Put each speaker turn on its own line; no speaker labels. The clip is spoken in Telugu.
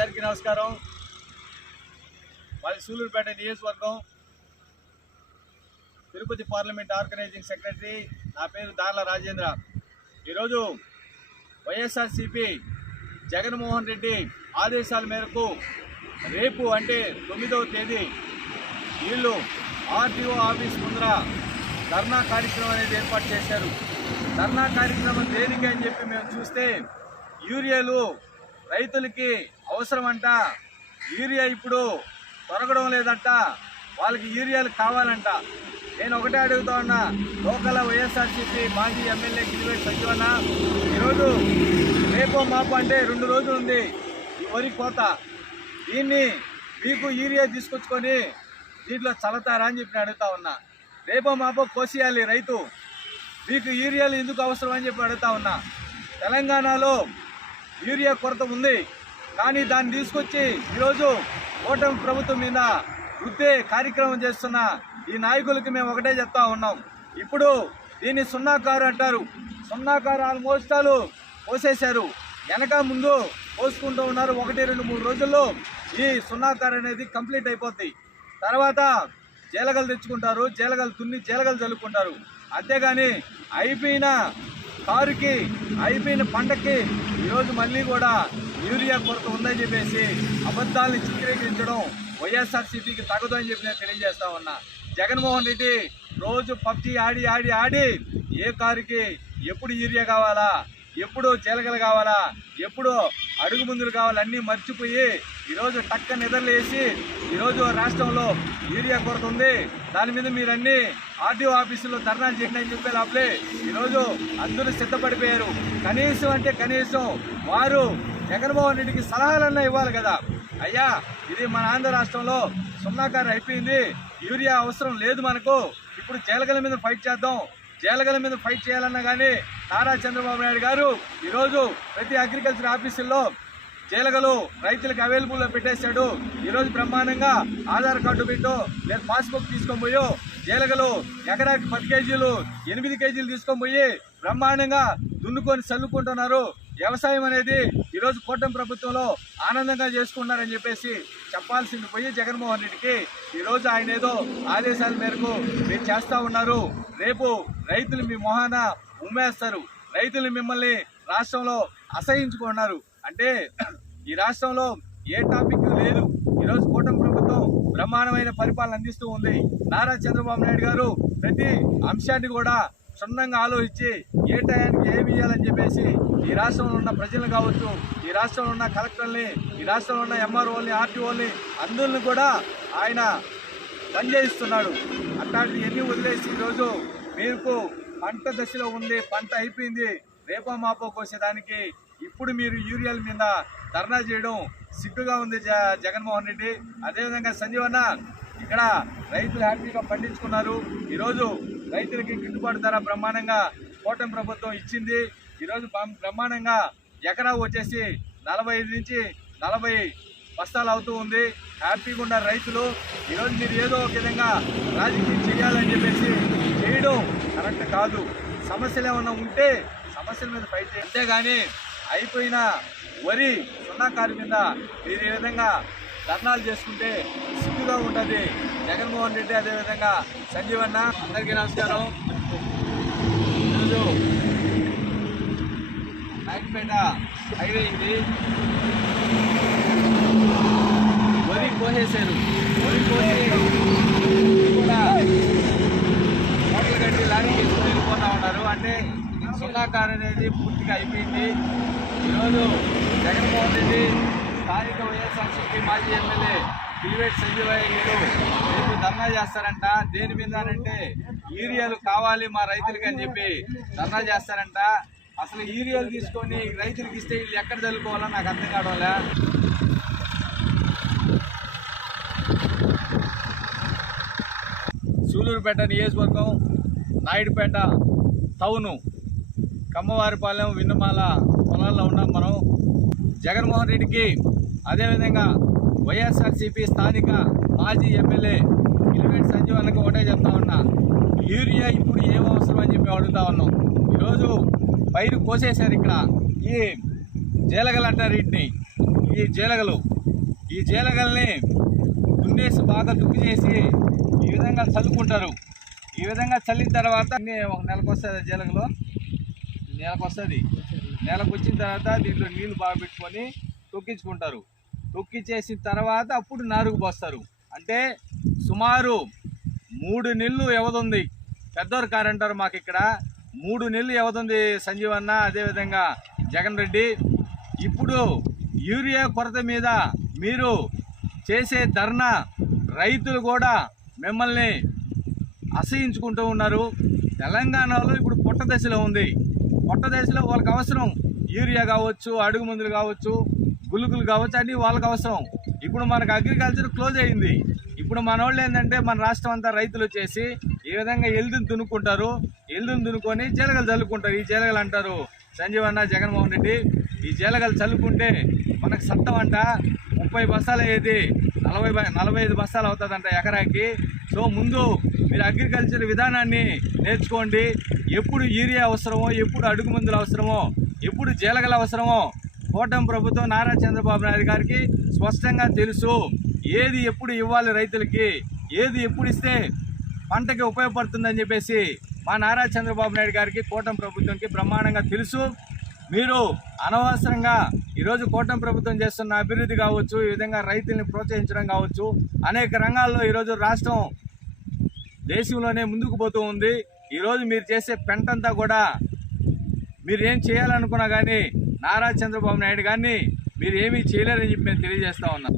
అందరికీ నమస్కారం. మాది సూలూరుపేట నియోజకవర్గం. తిరుపతి పార్లమెంట్ ఆర్గనైజింగ్ సెక్రటరీ నా పేరు దార్ల రాజేంద్ర. ఈరోజు వైఎస్ఆర్సిపి జగన్మోహన్ రెడ్డి ఆదేశాల మేరకు రేపు అంటే తొమ్మిదవ తేదీ వీళ్ళు ఆర్టీఓ ఆఫీస్ ముందర ధర్నా కార్యక్రమం అనేది ఏర్పాటు చేశారు. ధర్నా కార్యక్రమం దేనికి అని చెప్పి మేము చూస్తే యూరియాలు రైతులకి అవసరమంట యూరియా ఇప్పుడు దొరకడం లేదంట వాళ్ళకి యూరియాలు కావాలంట. నేను ఒకటే అడుగుతా ఉన్నా లోకల్ వైఎస్ఆర్సీపీ మాజీ ఎమ్మెల్యే కిలివేట్ సచివన్న ఈరోజు రేపో మాపు అంటే రెండు రోజులు ఉంది ఈ వరి కోత. దీన్ని మీకు యూరియా తీసుకొచ్చుకొని దీంట్లో చల్లతారా అని చెప్పి అడుగుతా ఉన్నా. రేపో మాపో కోసేయాలి రైతు. మీకు యూరియాలు ఎందుకు అవసరం అని చెప్పి అడుగుతా ఉన్నా. తెలంగాణలో యూరియా కొరత ఉంది. కానీ దాన్ని తీసుకొచ్చి ఈరోజు ఓటమి ప్రభుత్వం మీద వృద్ధే కార్యక్రమం చేస్తున్న ఈ నాయకులకి మేము ఒకటే చెప్తా ఉన్నాం. ఇప్పుడు దీన్ని సున్నాకారు అంటారు. సున్నాకారు ఆరు మోస్తాలు పోసేశారు వెనక ముందు పోసుకుంటూ ఉన్నారు ఒకటి రెండు మూడు రోజుల్లో ఈ సున్నాకారు అనేది కంప్లీట్ అయిపోద్ది. తర్వాత జీలగలు తెచ్చుకుంటారు. జీలగలు తున్ని జీలగలు చల్లుకుంటారు. అంతేగాని అయిపోయిన కారుకి అయిపోయిన పంటకి ఈరోజు మళ్ళీ కూడా యూరియా కొరత ఉందని చెప్పేసి అబద్ధాలను చిత్రీకరించడం వైఎస్ఆర్సీపీకి తగదు అని చెప్పి నేను తెలియజేస్తా ఉన్నా. జగన్మోహన్ రెడ్డి రోజు పబ్జీ ఆడి ఆడి ఆడి ఏ కారుకి ఎప్పుడు యూరియా కావాలా ఎప్పుడు చీలకలు కావాలా ఎప్పుడు అడుగు ముందులు కావాలన్నీ మర్చిపోయి ఈరోజు టక్క నిద్రలేసి ఈరోజు రాష్ట్రంలో యూరియా కొరత ఉంది. దాని మీద మీరన్నీ ఆర్టీఓ ఆఫీసులో ధర్నాలు చేయండి అని చెప్పే లోపలే ఈరోజు అందరూ సిద్ధపడిపోయారు. కనీసం అంటే కనీసం వారు జగన్మోహన్ రెడ్డికి సలహాలన్నా ఇవ్వాలి కదా. అయ్యా ఇది మన ఆంధ్ర రాష్ట్రంలో సున్నాకారు అయిపోయింది. యూరియా అవసరం లేదు మనకు. ఇప్పుడు జీలగల మీద ఫైట్ చేద్దాం. జీలగల మీద ఫైట్ చేయాలన్నా కానీ నారా చంద్రబాబు నాయుడు గారు ఈరోజు ప్రతి అగ్రికల్చర్ ఆఫీసుల్లో జీలగలు రైతులకు అవైలబుల్లో పెట్టేశాడు. ఈరోజు బ్రహ్మాండంగా ఆధార్ కార్డు పెట్టు లేదు పాస్బుక్ తీసుకొని పోయో జీలగలు ఎకరాకి పది కేజీలు ఎనిమిది కేజీలు తీసుకొని పోయి బ్రహ్మాండంగా దున్నుకొని చల్లుకుంటున్నారు. వ్యవసాయం అనేది ఈరోజు కూటమి ప్రభుత్వంలో ఆనందంగా చేసుకున్నారని చెప్పేసి చెప్పాల్సింది పోయి జగన్మోహన్ రెడ్డికి. ఈరోజు ఆయన ఏదో ఆదేశాల మేరకు మీరు చేస్తూ ఉన్నారు. రేపు రైతులు మీ మొహాన ఉమ్మేస్తారు. రైతులు మిమ్మల్ని రాష్ట్రంలో అసహించుకున్నారు అంటే ఈ రాష్ట్రంలో ఏ టాపిక్ లేదు. ఈరోజు కూటమి ప్రభుత్వం బ్రహ్మాండమైన పరిపాలన అందిస్తూ ఉంది. నారా చంద్రబాబు నాయుడు గారు ప్రతి అంశాన్ని కూడా క్షుణ్ణంగా ఆలోచించి ఏ టయానికి ఏమి ఇవ్వాలని చెప్పేసి ఈ రాష్ట్రంలో ఉన్న ప్రజలు కావచ్చు ఈ రాష్ట్రంలో ఉన్న కలెక్టర్ని ఈ రాష్ట్రంలో ఉన్న ఎంఆర్ఓల్ని ఆర్టీఓల్ని అందరిని కూడా ఆయన పనిచేయిస్తున్నాడు అట్లాంటివి ఎన్ని వదిలేసి ఈరోజు మీకు పంట దశలో ఉంది పంట అయిపోయింది రేపో మాపో కోసేదానికి ఇప్పుడు మీరు యూరియాల మీద ధర్నా చేయడం సిగ్గుగా ఉంది జ జగన్మోహన్ రెడ్డి. అదేవిధంగా సంజీవన్న ఇక్కడ రైతులు హ్యాపీగా పండించుకున్నారు. ఈరోజు రైతులకి గిట్టుబాటు ధర బ్రహ్మాండంగా కూటమి ప్రభుత్వం ఇచ్చింది. ఈరోజు బ్రహ్మాండంగా ఎకరా వచ్చేసి నలభై నుంచి నలభై బస్తాలు అవుతూ ఉంది. హ్యాపీగా ఉన్నారు రైతులు ఈరోజు మీరు ఏదో ఒక విధంగా రాజకీయం చేయాలని చెప్పేసి చేయడం కరెక్ట్ కాదు. సమస్యలు ఏమన్నా ఉంటే సమస్యల మీద ఫైట్ చేయాలి అంతేగాని అయిపోయిన వరి సున్నా కారు మీద మీరు ఈ విధంగా ధర్నాలు చేసుకుంటే సిగ్గుగా ఉంటుంది. జగన్మోహన్ రెడ్డి అదేవిధంగా సంజీవన్న అందరికీ నమస్కారం. ఈరోజు నాయకపేట హైవే ఇది వరి కోసేశారు వరి కోసి కూడా మూటలు కట్టి లారీ తీసుకుని వెళ్ళిపోతా ఉన్నారు అంటే సున్నాకారు అనేది పూర్తిగా అయిపోయింది. ఈరోజు జగన్మోహన్ రెడ్డి స్థానిక వైఎస్ఆర్సీపీ మాజీ ఎమ్మెల్యే పిలివేటి సంజీవయ్య గారు రేపు ధర్నా చేస్తారంట. దేని మీద అంటే యూరియాలు కావాలి మా రైతులకి అని చెప్పి ధర్నా చేస్తారంట. అసలు యూరియాలు తీసుకొని రైతులకి ఇస్తే వీళ్ళు ఎక్కడ చల్లుకోవాలో నాకు అర్థం కావడంలే సూలూరుపేట నియోజకవర్గం నాయుడుపేట టౌను. కమ్మవారిపాలెం విన్నమాల పొలాల్లో ఉన్నాం మనం. జగన్మోహన్ రెడ్డికి అదేవిధంగా వైఎస్ఆర్సీపీ స్థానిక మాజీ ఎమ్మెల్యే ఇలివేట్ సంజీవన్నకి ఒకటే చెప్తా ఉన్నా. యూరియా ఇప్పుడు ఏం అవసరం అని చెప్పి అడుగుతా ఉన్నాం. ఈరోజు పైరు కోసేశారు ఇక్కడ ఈ జీలగలు అంటారు వీటిని. ఈ జీలగలు. ఈ జీలగల్ని దున్నేసి బాగా దుక్కి చేసి ఈ విధంగా చల్లుకుంటారు. ఈ విధంగా చల్లిన తర్వాత ఒక నెలకు వస్తుంది జీలగలు. నేలకు వస్తుంది నేలకు వచ్చిన తర్వాత దీంట్లో నీళ్ళు బాగా పెట్టుకొని తొక్కించుకుంటారు. తొక్కిచ్చేసిన తర్వాత అప్పుడు నారుగు పోస్తారు. అంటే సుమారు మూడు నెలలు ఎవదుంది పెద్దవారు కారంటారు మాకు ఇక్కడ మూడు నెలలు ఎవదుంది సంజీవ్ అన్న అదేవిధంగా జగన్ రెడ్డి. ఇప్పుడు యూరియా కొరత మీద మీరు చేసే ధర్నా రైతులు కూడా మిమ్మల్ని అసహించుకుంటూ ఉన్నారు. తెలంగాణలో ఇప్పుడు పుట్టదశలో ఉంది. పొట్ట దశలో వాళ్ళకి అవసరం. యూరియా కావచ్చు అడుగు మందులు కావచ్చు గులుగులు కావచ్చు అన్నీ వాళ్ళకి అవసరం. ఇప్పుడు మనకు అగ్రికల్చర్ క్లోజ్ అయింది. ఇప్పుడు మన వాళ్ళు ఏంటంటే మన రాష్ట్రం అంతా రైతులు వచ్చేసి ఈ విధంగా ఎల్దుని దున్నుకుంటారు. ఎల్దుని దున్నుకొని జీలగలు చల్లుకుంటారు. ఈ జీలగలు అంటారు. సంజీవ్ అన్న జగన్మోహన్ రెడ్డి ఈ జీలగలు చల్లుకుంటే మనకు సత్తం అంట. ముప్పై బస్తాలు అయ్యేది. నలభై నలభై ఐదు బస్తాలు అవుతుందంట ఎకరాకి. సో ముందు మీరు అగ్రికల్చర్ విధానాన్ని నేర్చుకోండి. ఎప్పుడు యూరియా అవసరమో ఎప్పుడు అడుగు మందులు అవసరమో ఎప్పుడు జీలగలు అవసరమో కూటమి ప్రభుత్వం నారా చంద్రబాబు నాయుడు గారికి స్పష్టంగా తెలుసు. ఏది ఎప్పుడు ఇవ్వాలి రైతులకి ఏది ఎప్పుడు ఇస్తే పంటకి ఉపయోగపడుతుందని చెప్పేసి మా నారా చంద్రబాబు నాయుడు గారికి కూటమి ప్రభుత్వంకి బ్రహ్మాండంగా తెలుసు. మీరు అనవసరంగా ఈరోజు కూటమి ప్రభుత్వం చేస్తున్న అభివృద్ధి కావచ్చు ఈ విధంగా రైతుల్ని ప్రోత్సహించడం కావచ్చు అనేక రంగాల్లో ఈరోజు రాష్ట్రం దేశంలోనే ముందుకు పోతూ ఉంది. ఈరోజు మీరు చేసే పెంటంతా కూడా మీరు ఏం చేయాలనుకున్నా కానీ నారా చంద్రబాబు నాయుడు గారిని మీరు ఏమీ చేయలేరని చెప్పి మేము తెలియజేస్తా ఉన్నాం.